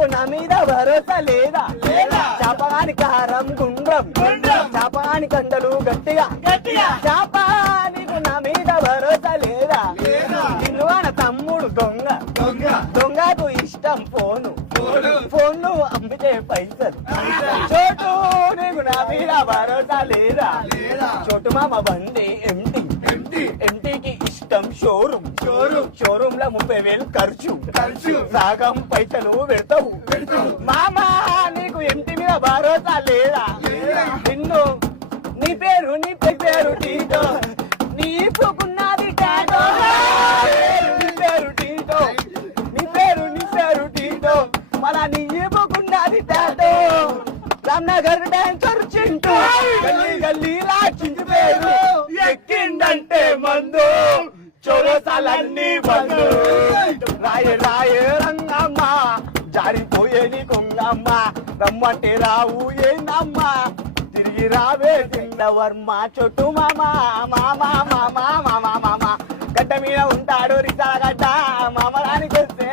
నీకు నా మీద భరోసా లేదా చాపగాని కారం గుండ్రం చాపగాని కండలు గట్టిగా చాప నీకు నా మీద భరోసా లేదా ఇల్లువాన తమ్ముడు దొంగకు ఇష్టం ఫోన్లు అమ్మితే పైసలు చోటు నీకు నా మీద భరోసా లేదా చోటు మామ బండి ఎంటీకి ఇష్టం షోరూమ్ లో 30,000 ఖర్చు సగం పైసలు పెడతావు మామా నీకు ఎంటీ మీద భరోసా లేదా నిన్ను నీ పేరు టీటో నీ పుకున్నది టాటో నీ పేరు టీటో మళ్ళా నీ పుకున్నది టాటో రామ్నగర్ డాన్సర్ చింటూ గల్లీలా చింటి పేరు ఎక్కిందంటే మందు చొరసాలన్నీ బందు రాయే రంగమ్మ జారిపోయే నీ కొంగమ్మ రమ్మంటే రావు ఏందమ్మా తిరిగి రావే వర్మ చొట్టు మామ గడ్డ మీద ఉంటాడు రిసా గడ్డ మామరానికి వస్తే